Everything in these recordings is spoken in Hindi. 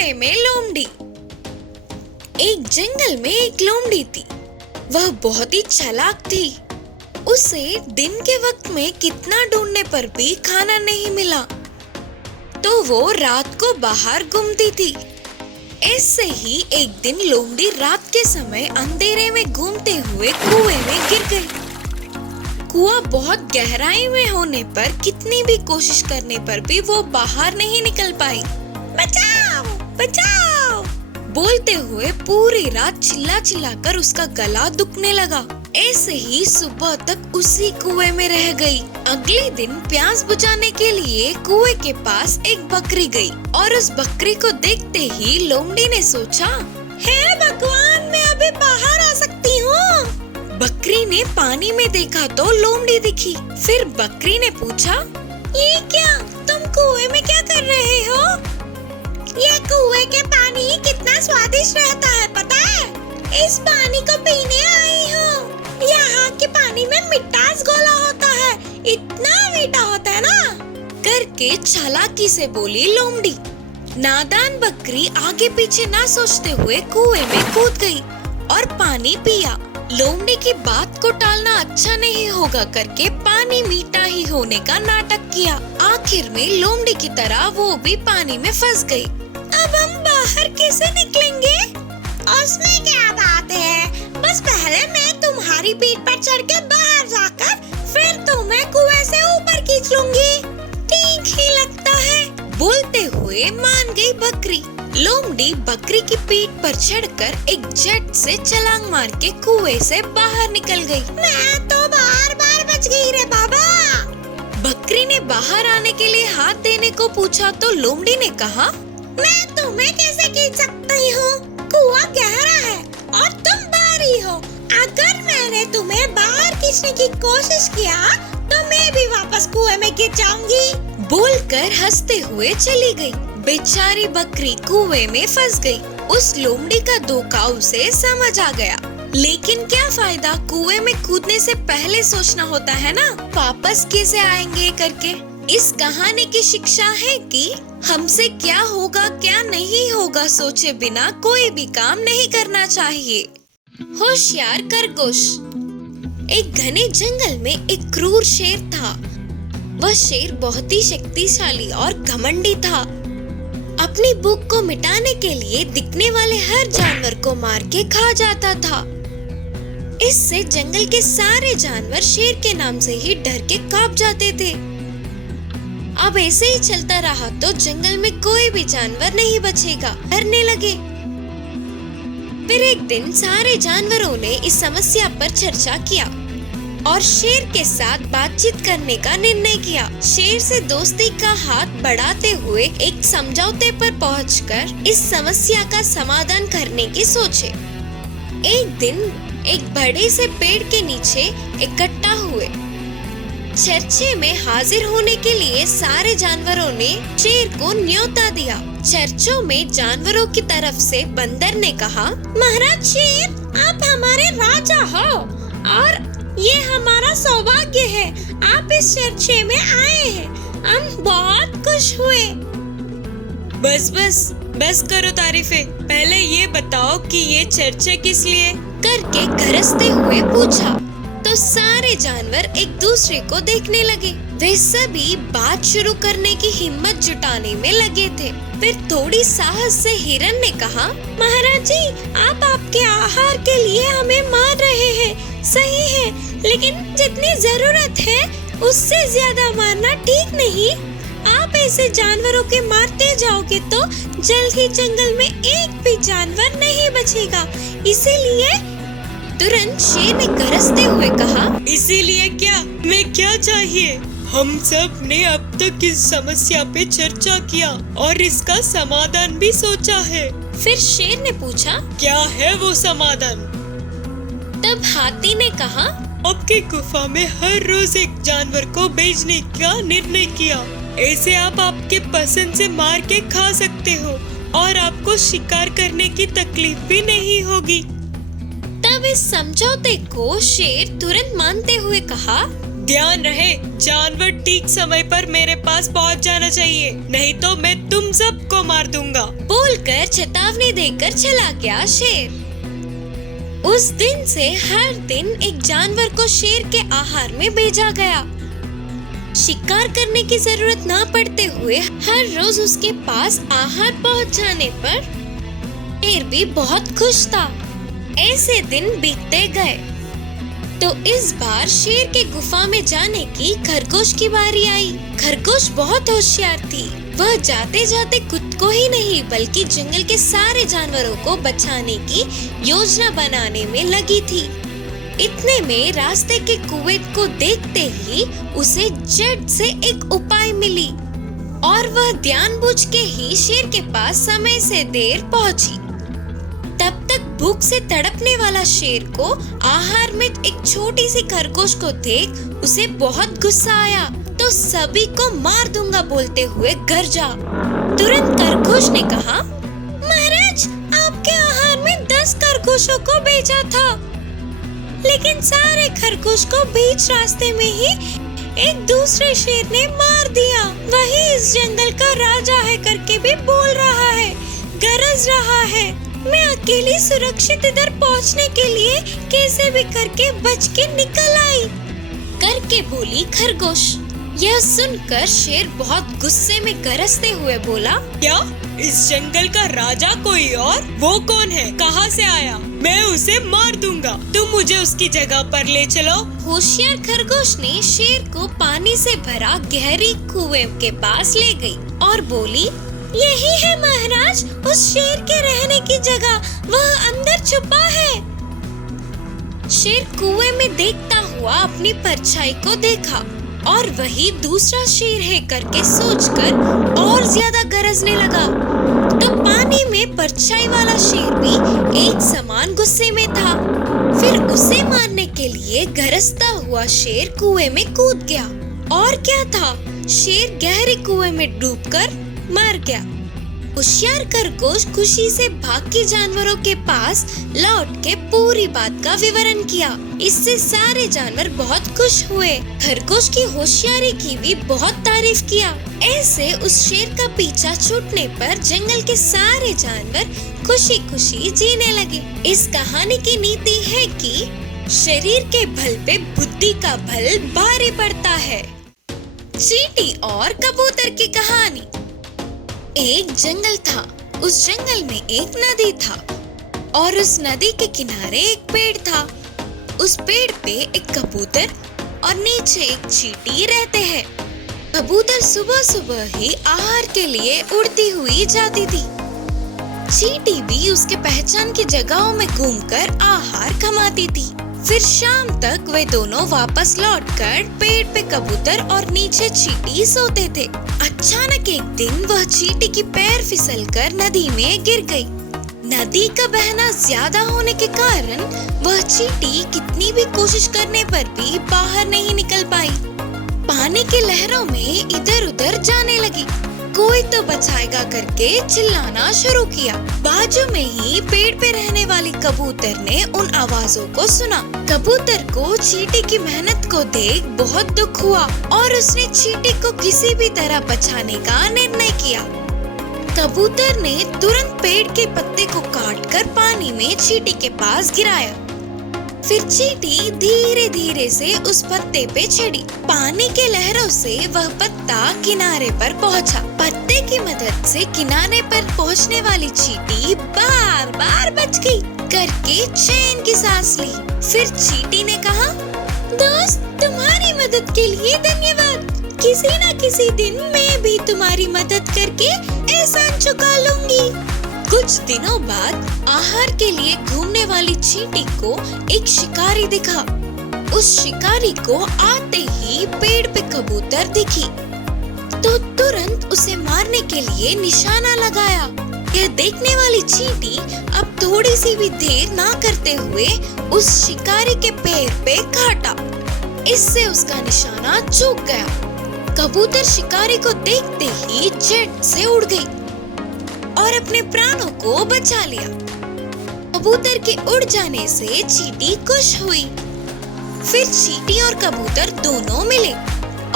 कुएं में लोमड़ी। एक जंगल में एक लोमड़ी थी। वह बहुत ही चालाक थी। उसे दिन के वक्त में कितना ढूंढने पर भी खाना नहीं मिला, तो वो रात को बाहर घूमती थी। ऐसे ही एक दिन लोमड़ी रात के समय अंधेरे में घूमते हुए कुएं में गिर गई। कुआं बहुत गहराई में होने पर कितनी भी कोशिश करने पर भी वो बाहर नहीं निकल पाई। बचाओ, बचाओ बोलते हुए पूरी रात चिल्ला चिल्लाकर उसका गला दुखने लगा। ऐसे ही सुबह तक उसी कुएं में रह गई। अगले दिन प्यास बुझाने के लिए कुएं के पास एक बकरी गई और उस बकरी को देखते ही लोमड़ी ने सोचा, हे भगवान, मैं अभी बाहर आ सकती हूँ। बकरी ने पानी में देखा तो लोमड़ी दिखी। फिर बकरी ने पूछा, ये क्या, तुम कुएं में क्या कर रहे हो? ये कुएं के पानी कितना स्वादिष्ट रहता है पता है? इस पानी को पीने आई हूँ। यहाँ के पानी में मिठास घोला होता है, इतना मीठा होता है ना, करके चालाकी से बोली लोमड़ी। नादान बकरी आगे पीछे ना सोचते हुए कुएं में कूद गई और पानी पिया। लोमड़ी की बात को टालना अच्छा नहीं होगा करके पानी मीठा ही होने का नाटक किया। आखिर में लोमड़ी की तरह वो भी पानी में फंस गई। अब हम बाहर कैसे निकलेंगे? उसमें क्या बात है, बस पहले मैं तुम्हारी पीठ पर चढ़ के बाहर जाकर फिर तुम्हें कुएं से ऊपर खींच लूंगी। ठीक ही लगता है, बोलते हुए मान गई बकरी। लोमड़ी बकरी की पीठ पर चढ़कर एक झट से छलांग मार के कुएं से बाहर निकल गई। मैं तो बार बच गई रे बाबा। बकरी ने बाहर आने के लिए हाथ देने को पूछा तो लोमड़ी ने कहा, मैं तुम्हें कैसे खींच सकती हूँ? कुआं गहरा है और तुम बाहरी हो। अगर मैंने तुम्हें बाहर खींचने की कोशिश किया तो मैं भी वापस कुएं में गिर जाऊंगी, बोलकर हंसते हुए चली गई। बेचारी बकरी कुएं में फंस गई। उस लोमड़ी का धोखा उसे समझ आ गया, लेकिन क्या फायदा, कुएं में कूदने से पहले सोचना होता है ना, वापस कैसे आएंगे करके। इस कहानी की शिक्षा है कि हमसे क्या होगा क्या नहीं होगा सोचे बिना कोई भी काम नहीं करना चाहिए। होशियार खरगोश। एक घने जंगल में एक क्रूर शेर था। वह शेर बहुत ही शक्तिशाली और घमंडी था। अपनी भूख को मिटाने के लिए दिखने वाले हर जानवर को मार के खा जाता था। इससे जंगल के सारे जानवर शेर के नाम से ही डर के कांप जाते थे। अब ऐसे ही चलता रहा तो जंगल में कोई भी जानवर नहीं बचेगा, डरने लगे। फिर एक दिन सारे जानवरों ने इस समस्या पर चर्चा किया और शेर के साथ बातचीत करने का निर्णय किया। शेर से दोस्ती का हाथ बढ़ाते हुए एक समझौते पर पहुंचकर इस समस्या का समाधान करने की सोचे। एक दिन एक बड़े से पेड़ के नीचे इकट्ठा हुए। चर्चे में हाजिर होने के लिए सारे जानवरों ने शेर को न्योता दिया। चर्चों में जानवरों की तरफ से बंदर ने कहा, महाराज शेर, आप हमारे राजा हो और ये हमारा सौभाग्य है, आप इस चर्चे में आए हैं। हम बहुत खुश हुए। बस करो तारीफें, पहले ये बताओ कि ये चर्चे किस लिए, करके गरजते हुए पूछा। तो सारे जानवर एक दूसरे को देखने लगे। वे सभी बात शुरू करने की हिम्मत जुटाने में लगे थे। फिर थोड़ी साहस से हिरन ने कहा, महाराज जी, आप आपके आहार के लिए हमें मार रहे हैं, सही है, लेकिन जितनी जरूरत है उससे ज्यादा मारना ठीक नहीं। आप ऐसे जानवरों के मारते जाओगे तो जल्द ही जंगल में एक भी जानवर नहीं बचेगा। इसीलिए तुरंत शेर ने गरजते हुए कहा, इसीलिए क्या, मैं क्या चाहिए? हम सब ने अब तक इस समस्या पे चर्चा किया और इसका समाधान भी सोचा है। फिर शेर ने पूछा, क्या है वो समाधान? तब हाथी ने कहा, आपकी गुफा में हर रोज एक जानवर को भेजने का निर्णय किया। ऐसे आप आपके पसंद से मार के खा सकते हो और आपको शिकार करने की तकलीफ भी नहीं होगी। तब इस समझौते को शेर तुरंत मानते हुए कहा, ध्यान रहे, जानवर ठीक समय पर मेरे पास पहुंच जाना चाहिए, नहीं तो मैं तुम सबको मार दूंगा। बोलकर चेतावनी देकर चला गया शेर। उस दिन से हर दिन एक जानवर को शेर के आहार में भेजा गया। शिकार करने की जरूरत न पड़ते हुए हर रोज उसके पास आहार पहुंच जाने पर शेर भी बहुत खुश था। ऐसे दिन बीतते गए तो इस बार शेर के गुफा में जाने की खरगोश की बारी आई। खरगोश बहुत होशियार थी। वह जाते जाते खुद को ही नहीं बल्कि जंगल के सारे जानवरों को बचाने की योजना बनाने में लगी थी। इतने में रास्ते के कुएं को देखते ही उसे झट से एक उपाय मिली और वह जानबूझ के ही शेर के पास समय से देर पहुंची। तब तक भूख से तड़पने वाला शेर को आहार में एक छोटी सी खरगोश को देख उसे बहुत गुस्सा आया तो सभी को मार दूंगा बोलते हुए घर जा। तुरंत खरगोश ने कहा, महाराज, आपके आहार में 10 खरगोशों को भेजा था, लेकिन सारे खरगोश को बीच रास्ते में ही एक दूसरे शेर ने मार दिया। वही इस जंगल का राजा है करके भी बोल रहा है, गरज रहा है। मैं अकेली सुरक्षित इधर पहुंचने के लिए कैसे भी करके बच के निकल आई करके बोली खरगोश। यह सुनकर शेर बहुत गुस्से में गरजते हुए बोला, क्या इस जंगल का राजा कोई और? वो कौन है? कहाँ से आया? मैं उसे मार दूंगा, तुम मुझे उसकी जगह पर ले चलो। होशियार खरगोश ने शेर को पानी से भरा गहरी कुएं के पास ले गई और बोली, यही है महाराज उस शेर के रहने की जगह, वह अंदर छुपा है। शेर कुएं में देखता हुआ अपनी परछाई को देखा और वही दूसरा शेर है करके सोचकर और ज्यादा गरजने लगा। तो पानी में परछाई वाला शेर भी एक समान गुस्से में था। फिर उसे मारने के लिए गरजता हुआ शेर कुएं में कूद गया और क्या था, शेर गहरे कुएं में डूबकर मर गया। होशियार खरगोश खुशी से बाकी जानवरों के पास लौट के पूरी बात का विवरण किया। इससे सारे जानवर बहुत खुश हुए। खरगोश की होशियारी की भी बहुत तारीफ किया। ऐसे उस शेर का पीछा छूटने पर जंगल के सारे जानवर खुशी खुशी जीने लगे। इस कहानी की नीति है कि शरीर के बल पे बुद्धि का बल भारी पड़ता है। चींटी और कबूतर की कहानी। एक जंगल था। उस जंगल में एक नदी था और उस नदी के किनारे एक पेड़ था। उस पेड़ पे एक कबूतर और नीचे एक चींटी रहते हैं। कबूतर सुबह सुबह ही आहार के लिए उड़ती हुई जाती थी। चींटी भी उसके पहचान की जगहों में घूमकर आहार कमाती थी। फिर शाम तक वे दोनों वापस लौटकर पेड़ पे कबूतर और नीचे चींटी सोते थे। अचानक एक दिन वह चींटी की पैर फिसलकर नदी में गिर गई। नदी का बहना ज्यादा होने के कारण वह चींटी कितनी भी कोशिश करने पर भी बाहर नहीं निकल पाई। पानी की लहरों में इधर उधर जाने लगी। कोई तो बचाएगा करके चिल्लाना शुरू किया। बाजू में ही पेड़ पे रहने वाली कबूतर ने उन आवाजों को सुना। कबूतर को चींटी की मेहनत को देख बहुत दुख हुआ और उसने चींटी को किसी भी तरह बचाने का निर्णय किया। कबूतर ने तुरंत पेड़ के पत्ते को काटकर पानी में चींटी के पास गिराया। फिर चींटी धीरे धीरे से उस पत्ते पे चढ़ी। पानी के लहरों से वह पत्ता किनारे पर पहुंचा। पत्ते की मदद से किनारे पर पहुंचने वाली चींटी बार बार बच गई करके चैन की सांस ली। फिर चींटी ने कहा, दोस्त, तुम्हारी मदद के लिए धन्यवाद। किसी न किसी दिन मैं भी तुम्हारी मदद करके एहसान चुका लूंगी। कुछ दिनों बाद आहार के लिए घूमने वाली चींटी को एक शिकारी दिखा। उस शिकारी को आते ही पेड़ पे कबूतर दिखी तो तुरंत उसे मारने के लिए निशाना लगाया। यह देखने वाली चींटी अब थोड़ी सी भी देर ना करते हुए उस शिकारी के पैर पे काटा। इससे उसका निशाना चूक गया। कबूतर शिकारी को देखते ही झट से उड़ गई और अपने प्राणों को बचा लिया। कबूतर के उड़ जाने से चींटी खुश हुई। फिर चींटी और कबूतर दोनों मिले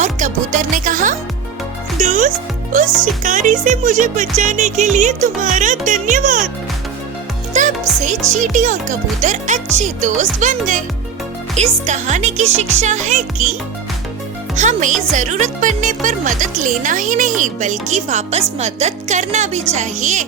और कबूतर ने कहा, दोस्त, उस शिकारी से मुझे बचाने के लिए तुम्हारा धन्यवाद। तब से चींटी और कबूतर अच्छे दोस्त बन गए। इस कहानी की शिक्षा है कि हमें जरूरत पड़ने पर मदद लेना ही नहीं बल्कि वापस मदद करना भी चाहिए।